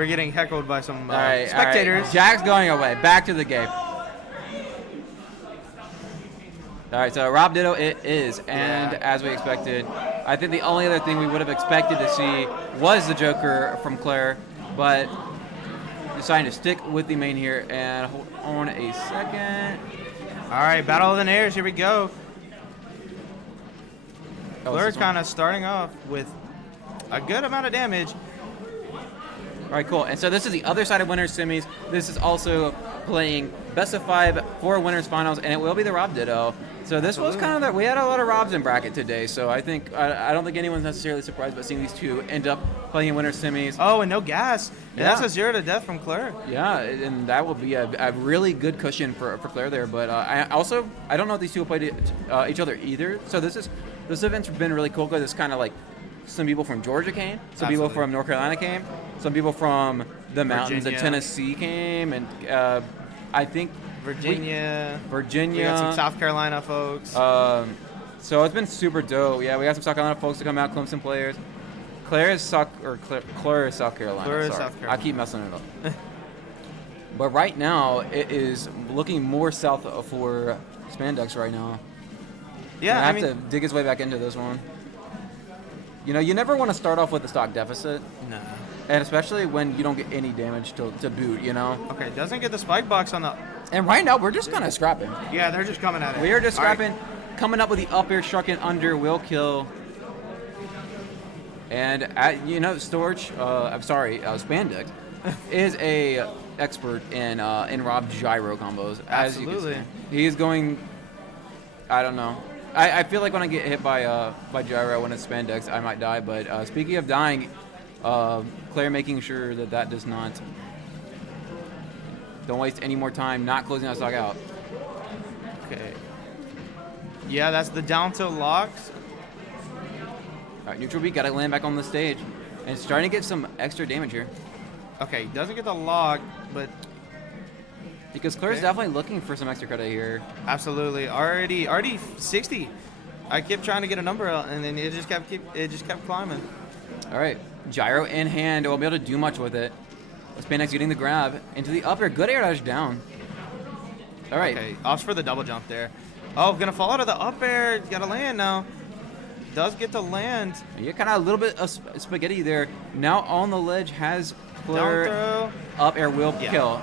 we're getting heckled by some spectators. All right. Jack's going away. Back to the game. All right, so Rob Ditto it is, and as we expected, I think the only other thing we would have expected to see was the Joker from Cler, but deciding to stick with the main here, and hold on a second. All right, Battle of the Nairs, here we go. Oh, Cler kind of starting off with a good amount of damage. All right, cool. And so this is the other side of winners semis. This is also playing best of 5 for winners finals, and it will be the Rob Ditto. So this was kind of we had a lot of Robs in bracket today. So I think I don't think anyone's necessarily surprised by seeing these two end up playing in winners semis. Oh, and no gas. Yeah. That's a 0 to death from Cler. Yeah, and that will be a really good cushion for Cler there. But I don't know if these two will play each other either. So this event's been really cool because it's kind of like some people from Georgia came, some people from North Carolina came, some people from the mountains of Tennessee came, and I think Virginia. We got some South Carolina folks. So it's been super dope. Yeah, we got some South Carolina folks to come out, Clemson players. Cler is South Carolina. Cler is South Carolina. I keep messing it up. But right now, it is looking more south for Spandex right now. Yeah, I have to dig his way back into this one. You know, you never want to start off with a stock deficit. No. And especially when you don't get any damage to boot, you know? Okay, doesn't get the spike box on the... And right now, we're just kind of scrapping. Yeah, they're just coming at it. We are just scrapping, coming up with the up air, shark and under, will kill. And, Spandex is a expert in Rob gyro combos. As Absolutely. You can see. He's going, I don't know. I feel like when I get hit by gyro when it's Spandex, I might die. But speaking of dying, Cler making sure that does not. Don't waste any more time not closing that stock out. Okay. Yeah, that's the down tilt locks. All right, neutral beat, got to land back on the stage. And it's starting to get some extra damage here. Okay, doesn't get the lock, but... Because Cler's definitely looking for some extra credit here. Absolutely. Already 60. I kept trying to get a number out, and then it just kept climbing. All right, gyro in hand. Won't be able to do much with it. Spandex getting the grab into the up air. Good air dodge down. All right. Okay, opts for the double jump there. Oh, gonna fall out of the up air. Got to land now. Does get to land. Yeah, kind of a little bit of spaghetti there. Now on the ledge has Cler. Down throw. Up air will kill.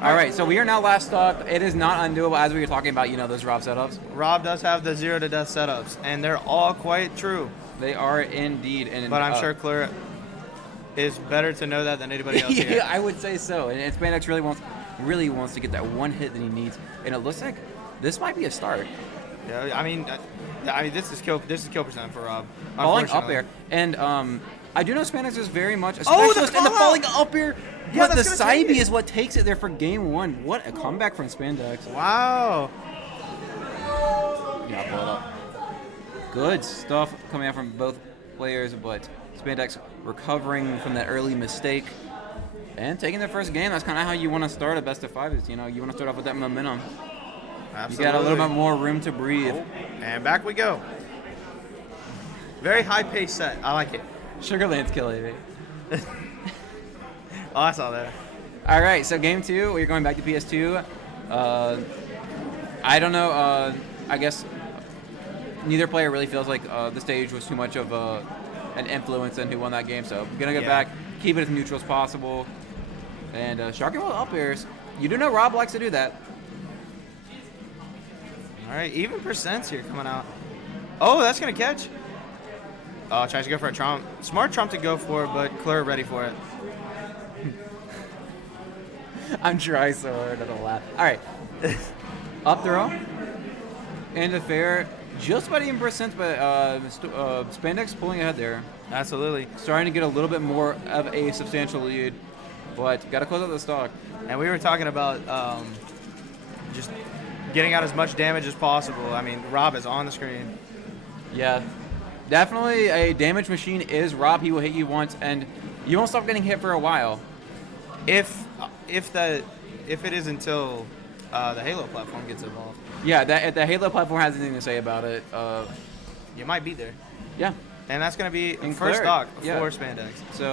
All right, so we are now last stock. It is not undoable as we were talking about, those Rob setups. Rob does have the 0 to death setups, and they're all quite true. They are indeed. But I'm sure Cler is better to know that than anybody else here. Yeah, I would say so. And Spandex really wants to get that one hit that he needs. And it looks like this might be a start. Yeah, I mean, this is kill percent for Rob. Falling up air. And I do know Spandex is very much a specialist in the falling up air. Yeah, but the side B is what takes it there for game 1. What a comeback from Spandex. Wow. Yeah, pull it up. Good stuff coming out from both players, but Spandex recovering from that early mistake and taking their first game. That's kind of how you want to start a best of 5. Is you want to start off with that momentum. Absolutely. You got a little bit more room to breathe. Oh, and back we go. Very high pace set. I like it. Sugarland's killing me. Oh, I saw that. All right, so game 2, we're going back to PS2. I don't know. I guess neither player really feels like the stage was too much of an influence in who won that game. So I'm going to go back, keep it as neutral as possible. And Sharking will up airs. You do know Rob likes to do that. All right, even percents here coming out. Oh, that's going to catch. Oh, tries to go for a trump. Smart trump to go for, but Cler ready for it. I'm trying so hard not to laugh. All right. Up throw. And a fair. Just by the percent, but Spandex pulling ahead there. Absolutely. Starting to get a little bit more of a substantial lead. But got to close out the stock. And we were talking about just getting out as much damage as possible. I mean, Rob is on the screen. Yeah. Definitely a damage machine is Rob. He will hit you once, and you won't stop getting hit for a while. If it is until the Halo platform gets involved. Yeah, if the Halo platform has anything to say about it. You might be there. Yeah. And that's going to be And first Cler, stock yeah. for Spandex. So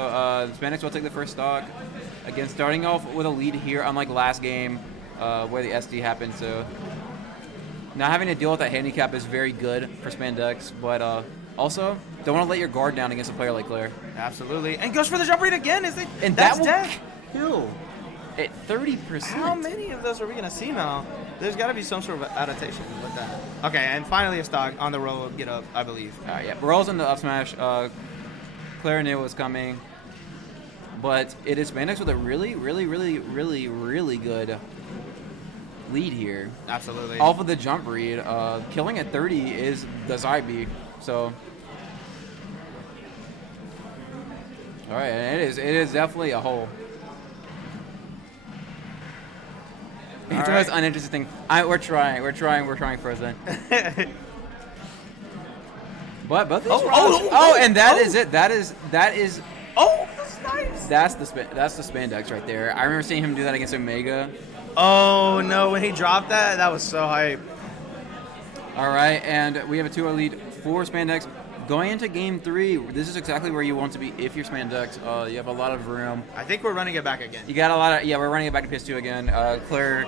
Spandex will take the first stock. Again, starting off with a lead here, unlike last game where the SD happened. So not having to deal with that handicap is very good for Spandex. But also, don't want to let your guard down against a player like Cler. Absolutely. And goes for the jump read again. And That's that will dead. kill at 30%. How many of those are we going to see now? There's got to be some sort of adaptation with that. Okay, and finally a stock on the roll get up, I believe. All right, yeah. Rolls into up smash. Cler knew it was coming. But it is Spandex with a really, really, really, really, really good lead here. Absolutely. Off of the jump read. Killing at 30 is the side B. So, all right, and it is definitely a hole. It's the most uninteresting thing. We're trying Frozen. But both of these and that is it. That is. Oh, that's nice. That's the Spandex right there. I remember seeing him do that against Omega. Oh no, when he dropped that was so hype. All right, and we have a 2-0 lead for Spandex. Going into game 3, this is exactly where you want to be if you're Spandex. You have a lot of room. I think we're running it back again. You got a lot of, we're running it back to PS2 again. Cler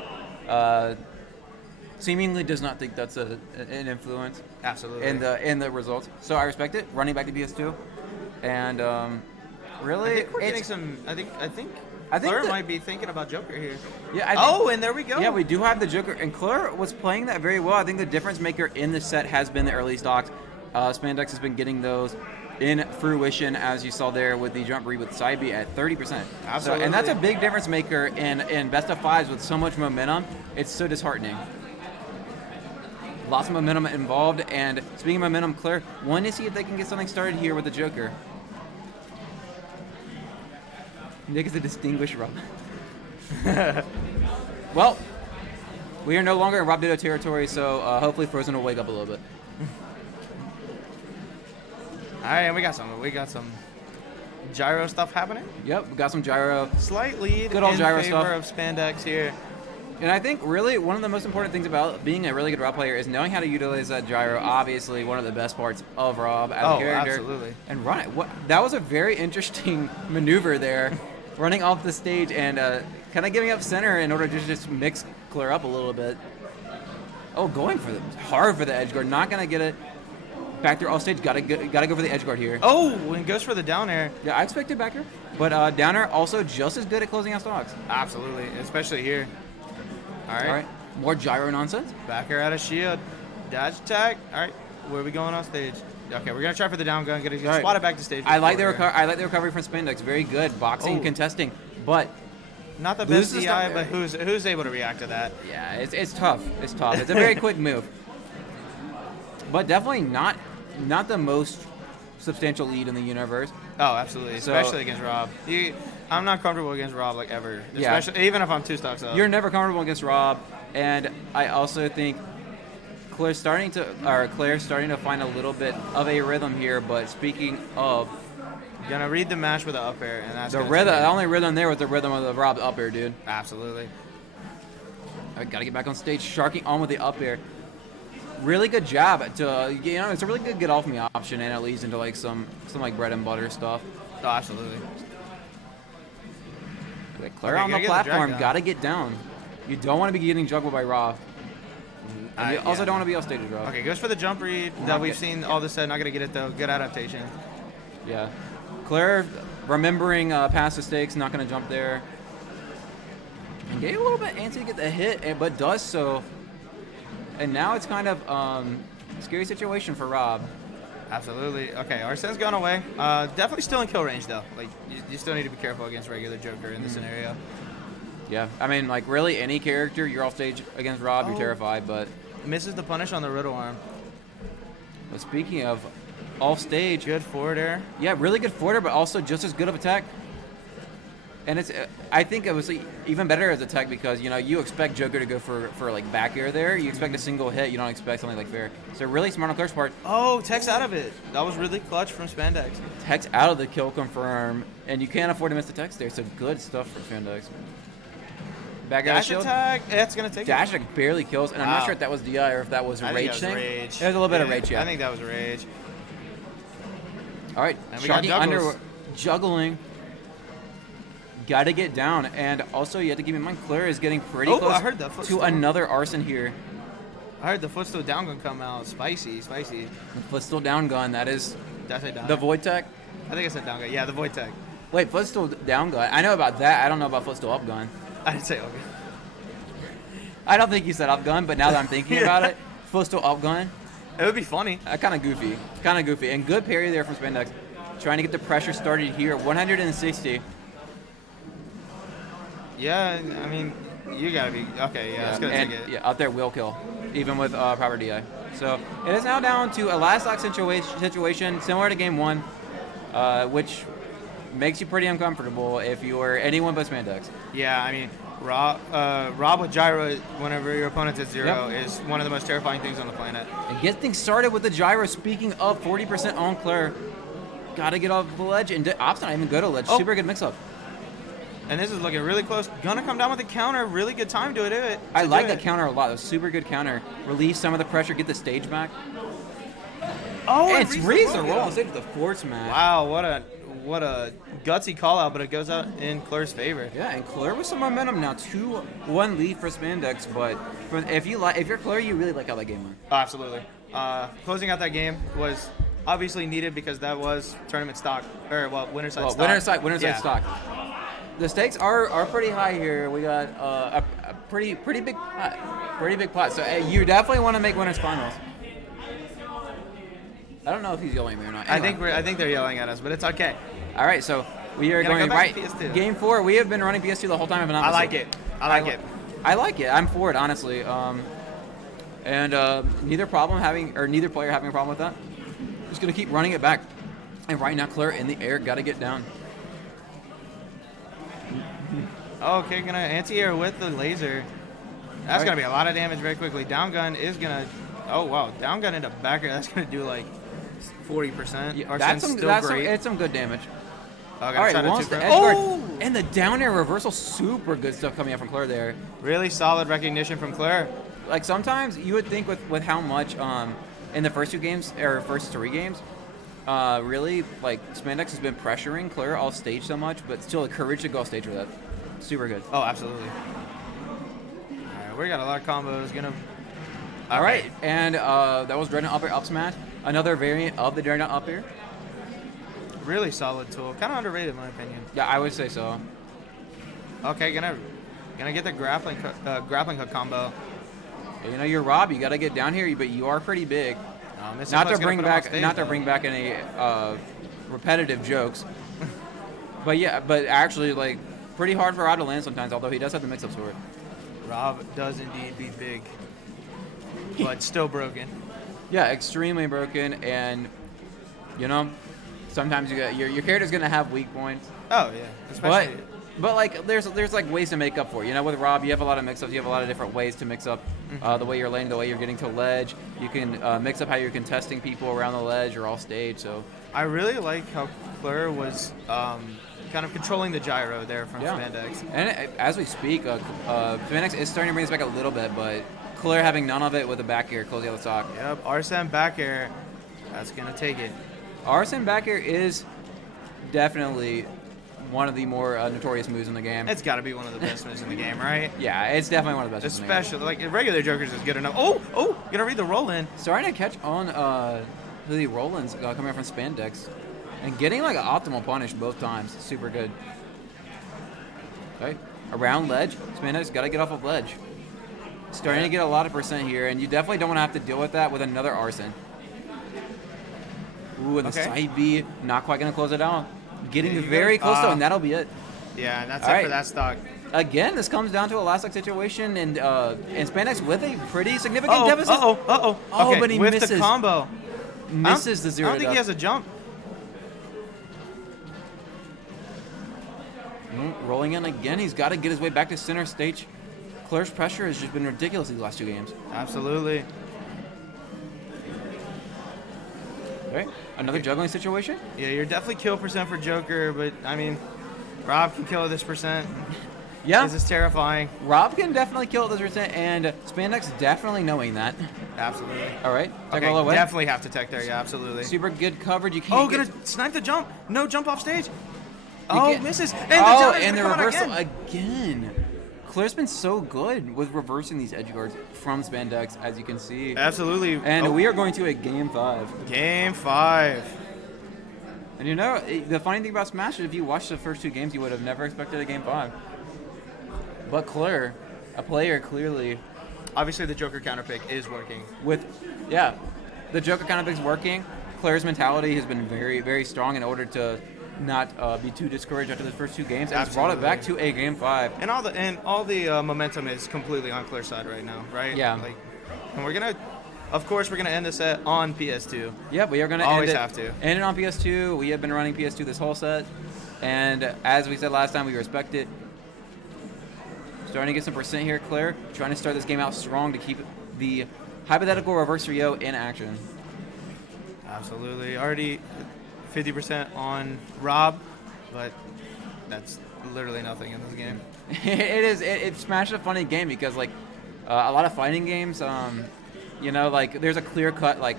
seemingly does not think that's an influence. Absolutely. In the results. So I respect it. Running back to PS2, and really, I think we're getting some. I think Cler might be thinking about Joker here. Yeah. And there we go. Yeah, we do have the Joker, and Cler was playing that very well. I think the difference maker in the set has been the early stocks. Spandex has been getting those in fruition, as you saw there with the jump read with side B at 30%. Absolutely. So, and that's a big difference maker in best of fives with so much momentum. It's so disheartening. Lots of momentum involved, and speaking of momentum, Cler want to see if they can get something started here with the Joker. Nick is a distinguished Rob. Well, we are no longer in Rob Ditto territory, so hopefully Frozen will wake up a little bit. All right, and we got some gyro stuff happening. Yep, we got some gyro. Slight lead Good old in gyro favor stuff. of Spandex here. And I think really one of the most important things about being a really good Rob player is knowing how to utilize that gyro. Obviously, one of the best parts of Rob as a character. Absolutely. And run it. That was a very interesting maneuver there, running off the stage and kind of giving up center in order to just mix Cler up a little bit. Oh, going for hard for the edge guard. Not gonna get it. Back there off stage. Gotta go for the edge guard here. Oh, and goes for the down air. Yeah, I expected back air, but down air also just as good at closing out stocks. Absolutely, especially here. All right. More gyro nonsense. Back air out of shield. Dodge attack. All right. Where are we going on stage? Okay, we're gonna try for the down gun. Gonna spot it back to stage. I like the recovery from Spandex. Very good boxing, contesting, but not the best DI. But who's able to react to that? Yeah, it's tough. It's tough. It's a very quick move, but definitely not the most substantial lead in the universe. Oh, absolutely, especially against Rob. I'm not comfortable against Rob like ever. Especially even if I'm 2 stocks up. You're never comfortable against Rob, and I also think Cler's starting to find a little bit of a rhythm here. But speaking of, gonna read the mash with the up air, and that's the rhythm. The only rhythm there was the rhythm of the Rob up air, dude. Absolutely. I gotta get back on stage, sharking on with the up air. Really good job to it's a really good get off me option, and it leads into like some like bread and butter stuff. Oh, absolutely. Cler on the platform, gotta get down. You don't want to be getting juggled by Rob. And you also don't want to be off stage with Rob. Okay, goes for the jump read that we've seen all this set. Not gonna get it though. Good adaptation. Yeah. Cler remembering past mistakes, not gonna jump there. And getting a little bit antsy to get the hit, but does so. And now it's kind of a scary situation for Rob. Absolutely. Okay, Arsene's gone away. Definitely still in kill range, though. Like, you still need to be careful against regular Joker in this scenario. Yeah, I mean, like, really, any character, you're off stage against Rob, you're terrified, but... Misses the punish on the riddle arm. But speaking of off stage... Good forward air. Yeah, really good forward air, but also just as good of attack. And I think it was even better as attack because, you expect Joker to go for like, back air there. You expect a single hit. You don't expect something like fair. So really smart on Cler's part. Oh, tech's out of it. That was really clutch from Spandex. Tech's out of the kill confirm, and you can't afford to miss the tech there. So good stuff from Spandex. Back air dash shield. attack. That's going to take Dash attack barely kills, and I'm not sure if that was DI or if that was a rage thing. Rage. It was a little bit of rage, yeah. I think that was rage. All right, And we got shocking juggles. under juggling. Got to get down, and also you have to keep in mind Cler is getting pretty Oh, close I heard that to footstool. another arson here. I heard the footstool down gun come out. Spicy. The footstool down gun. That is Did I say down? the Void Tech. I think I said down gun. Yeah, the Void Tech. Wait, footstool down gun. I know about that. I don't know about footstool up gun. I didn't say okay. I don't think you said up gun, but now that I'm thinking about it, footstool up gun. It would be funny. Kind of goofy. Kind of goofy. And good parry there from Spandex. Trying to get the pressure started here. 160. Yeah, I mean, you gotta be okay. Yeah, it's gonna and, take it. yeah, out there will kill, even with proper DI. So it is now down to a last stock situation similar to game one, which makes you pretty uncomfortable if you are anyone but Spandex. Yeah, I mean, Rob with gyro whenever your opponent's at 0 is one of the most terrifying things on the planet. And get things started with the gyro. Speaking of 40% on Cler, gotta get off the ledge, and Op's not even good at ledge. Oh. Super good mix-up. And this is looking really close. Gonna come down with the counter. Really good time to do it. I like that counter a lot. That was super good counter. Relieve some of the pressure, get the stage back. Oh, And it's Reese the roll on stage with the force smash. Wow, what a gutsy call out, but it goes out in Cler's favor. Yeah, and Cler with some momentum now. 2-1 lead for Spandex, but if you're Cler, you really like how that game went. Oh, absolutely. Closing out that game was obviously needed because that was tournament stock, or well, winner side stock. Winner side stock. The stakes are pretty high here. We got a pretty big pot. So you definitely want to make winners finals. I don't know if he's yelling at me or not. Anyway. I think they're yelling at us, but it's okay. All right, so we are Gotta going go back right. to PS2. Game 4. We have been running PS2 the whole time. If I'm not I like mistaken. it. I like it. I like it. I'm for it, honestly. And neither player having a problem with that. Just gonna keep running it back. And right now, Cler in the air, gotta get down. Okay, gonna anti-air with the laser. That's gonna be a lot of damage very quickly. Down gun is gonna. Oh wow, down gun into back air. That's gonna do like 40%. Yeah, Arsen's great. it's some good damage. Oh, All right, shot at wants two the for- edge guard. Oh! And the down air reversal, super good stuff coming out from Cler there. Really solid recognition from Cler. Like sometimes you would think with how much in the first 2 games or first 3 games, really like Spandex has been pressuring Cler off stage so much, but still the courage to go off stage with that, super good. Oh, absolutely. All right, we got a lot of combos. All right, and that was Dreadnought up air up smash, another variant of the Dreadnought up air. Really solid tool. Kind of underrated in my opinion. Yeah, I would say so. Okay, gonna get the grappling hook combo. You know, you're Rob. You got to get down here, but you are pretty big. Not to bring back any repetitive jokes, but yeah, but actually like pretty hard for Rob to land sometimes. Although he does have the mix-up sword. Rob does indeed be big, but still broken. Yeah, extremely broken, and you know, sometimes your character's gonna have weak points. Oh yeah, especially. But like there's like ways to make up for it. You know, with Rob, you have a lot of mix-ups. You have a lot of different ways to mix up the way you're landing, the way you're getting to ledge. You can mix up how you're contesting people around the ledge or off stage. So I really like how Cler was kind of controlling the gyro there from Spandex. And as we speak, Spandex is starting to bring us back a little bit, but Cler having none of it with a back air closing out the stock. Yep, Arsene back air. That's gonna take it. Arsene back air is definitely one of the more notorious moves in the game. It's got to be one of the best moves in the game, right? Yeah, it's definitely one of the best. Especially like regular Jokers is good enough. Oh, gonna read the roll in. Starting to catch on the roll-ins coming out from Spandex, and getting like an optimal punish both times. Super good. Right around ledge, Spandex got to get off of ledge. Starting to get a lot of percent here, and you definitely don't want to have to deal with that with another Arsene. Ooh, and the side B, not quite gonna close it out. Getting very close though, and that'll be it. Yeah, and that's it for that stock. Again, this comes down to a last stock situation, and Spandex with a pretty significant deficit. Oh, okay, but he with misses. the combo. Misses the 0. I don't think he has a jump. Rolling in again, he's got to get his way back to center stage. Cler's pressure has just been ridiculous these last 2 games. Absolutely. Right, another juggling situation. Yeah, you're definitely kill percent for Joker, but I mean, Rob can kill this percent. Yeah. This is terrifying. Rob can definitely kill this percent, and Spandex definitely knowing that. Absolutely. All right, tech Okay, all the way. definitely have to tech there. Yeah, absolutely. Super good coverage. You can't. Oh, gonna snipe the jump. No jump off stage. You Oh, can't- misses. And oh, the, and the reversal again. again. Claire's been so good with reversing these edge guards from Spandex, as you can see. Absolutely. And Oh, we are going to a game 5. Game 5. And you know, the funny thing about Smash is if you watched the first 2 games, you would have never expected a game 5. But Cler, a player clearly Obviously, the Joker counter pick is working. with, yeah, the Joker kind of is working. Claire's mentality has been very, very strong in order to not be too discouraged after the first 2 games, and it's brought it back to a game 5. And all the momentum is completely on Cler's side right now, right? Yeah. Like, and we're gonna, of course, we're gonna end the set on PS2. Yeah, we are going to Always end it, have to. end it on PS2. We have been running PS2 this whole set, and as we said last time, we respect it. Starting to get some percent here, Cler. Trying to start this game out strong to keep the hypothetical reverse Rio in action. Absolutely. Already 50% on Rob, but that's literally nothing in this game. It Smash is a funny game because like a lot of fighting games, you know, like there's a clear cut like,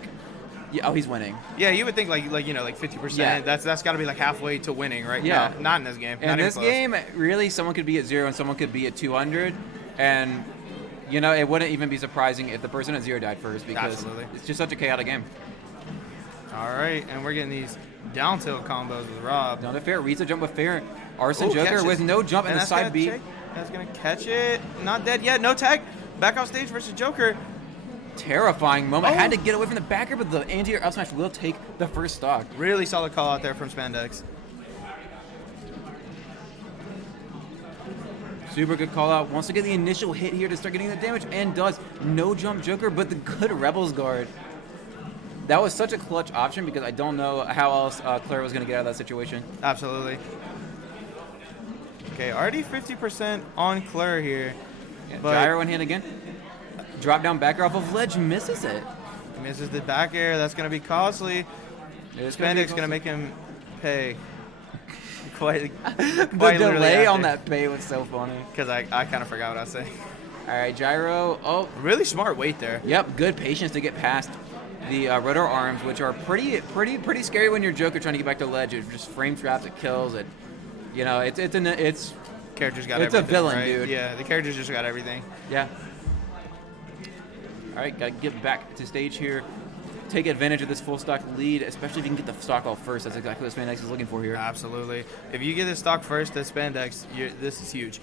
oh, he's winning. Yeah, you would think like 50%. Yeah. That's got to be like halfway to winning, right? Yeah. No, not in this game. In Not even this close. game, really, someone could be at 0 and someone could be at 200, and you know, it wouldn't even be surprising if the person at 0 died first because Absolutely. it's just such a chaotic game. All right, and we're getting these down tilt combos with Rob. Not a fair. Reads a jump with fair. Arson Ooh, Joker catches. with no jump in And the that's side gonna B. That's gonna catch it. Not dead yet. No tag. Back off stage versus Joker. Terrifying moment. Oh. Had to get away from the backer, but the anti-air up smash will take the first stock. Really solid call out there from Spandex. Super good call out. Wants to get the initial hit here to start getting the damage, and does. No jump Joker, but the good Rebels guard. That was such a clutch option because I don't know how else Cler was going to get out of that situation. Absolutely. Okay, already 50% on Cler here. Yeah, But- gyro in hand again. Drop down backer off of ledge, misses it. Misses the back air. That's gonna be costly. It's Spandex gonna make him pay. Quite the literally delay on after. that pay was so funny. Because I kind of forgot what I was saying. All right, gyro. Oh, Really smart wait there. yep, good patience to get past the rotor arms, which are pretty scary when you're Joker trying to get back to ledge. It just frame traps, it kills it. You know, it's Character's got It's a everything. villain, right? dude. Yeah, the character's just got everything. yeah. All right, gotta get back to stage here. Take advantage of this full stock lead, especially if you can get the stock off first. That's exactly what Spandex is looking for here. Absolutely. If you get this stock first at Spandex, this is huge.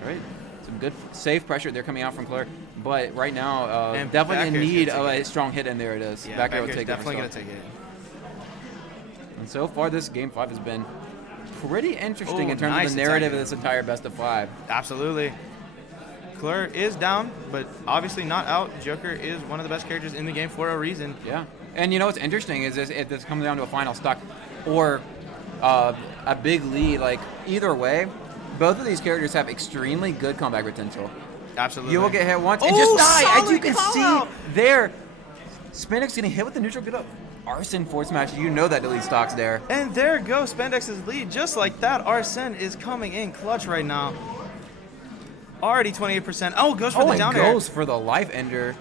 All right, some good safe pressure there coming out from Cler, but right now And definitely in back air's need gonna of take a it. strong hit, and there it is. Yeah, Back air back will air's take definitely it. gonna take it. And so far, this game 5 has been pretty interesting Ooh, in terms nice of the narrative attack. of this entire best of 5. Absolutely. Cler is down, but obviously not out. Joker is one of the best characters in the game for a reason. Yeah, and you know what's interesting is if this comes down to a final stock or a big lead, like either way, both of these characters have extremely good comeback potential. Absolutely. You will get hit once and Oh, just die, as solid you can call see out. there. Spandex getting hit with the neutral good up. Arson forward smash, you know that delete stocks there. And there goes Spandex's lead. Just like that, Arsene is coming in clutch right now. Already 28%. Oh, goes for the and down air. goes for the life ender.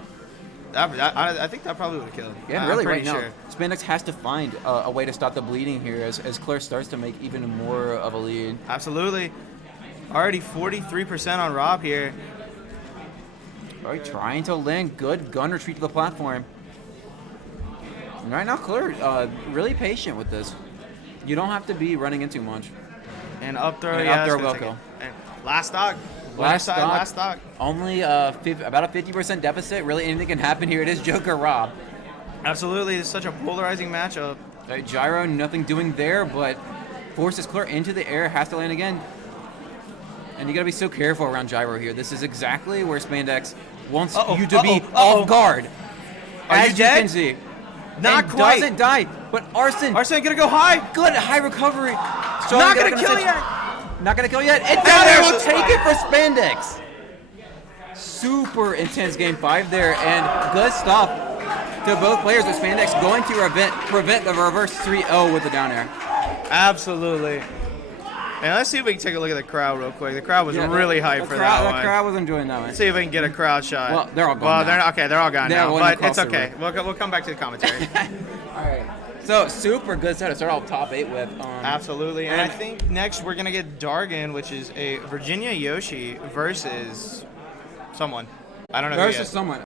I think that probably would have killed. Yeah, I'm really, pretty right sure. now, Spandex has to find a way to stop the bleeding here as Cler starts to make even more of a lead. Absolutely. Already 43% on Rob here. All right, trying to land good gun retreat to the platform. And right now, Cler really patient with this. You don't have to be running in too much. And up throw, And yeah. up throw it's gonna will take go. it. And last stock. Last Winner side, stock. Last stock. Only about a 50% deficit. Really, anything can happen here. It is Joker Rob. Absolutely. It's such a polarizing matchup. All right, gyro, nothing doing there, but forces Cler into the air. Has to land again. And you gotta be so careful around gyro here. This is exactly where Spandex wants you to be off guard. Are As you you dead? can see. Not and quite. Doesn't die, but Arson. Arsene gonna go high. Good high recovery. Not gonna kill yet. Not gonna kill yet. And Oh, down there there's will the take spike. it for Spandex. Super intense game 5 there, and good stuff to both players with Spandex going to prevent the reverse 3-0 with the down air. Absolutely. And let's see if we can take a look at the crowd real quick. The crowd was really hyped for that one. The crowd was enjoying that one. Let's see if we can get a crowd shot. Well, they're all gone Well, now. they're not, okay. They're all gone They're now, going but across it's the okay. room. We'll come back to the commentary. All right. So super good set to start off top 8 with. Absolutely, and I think next we're gonna get Dargan, which is a Virginia Yoshi versus someone. I don't know. There's who he just is. someone.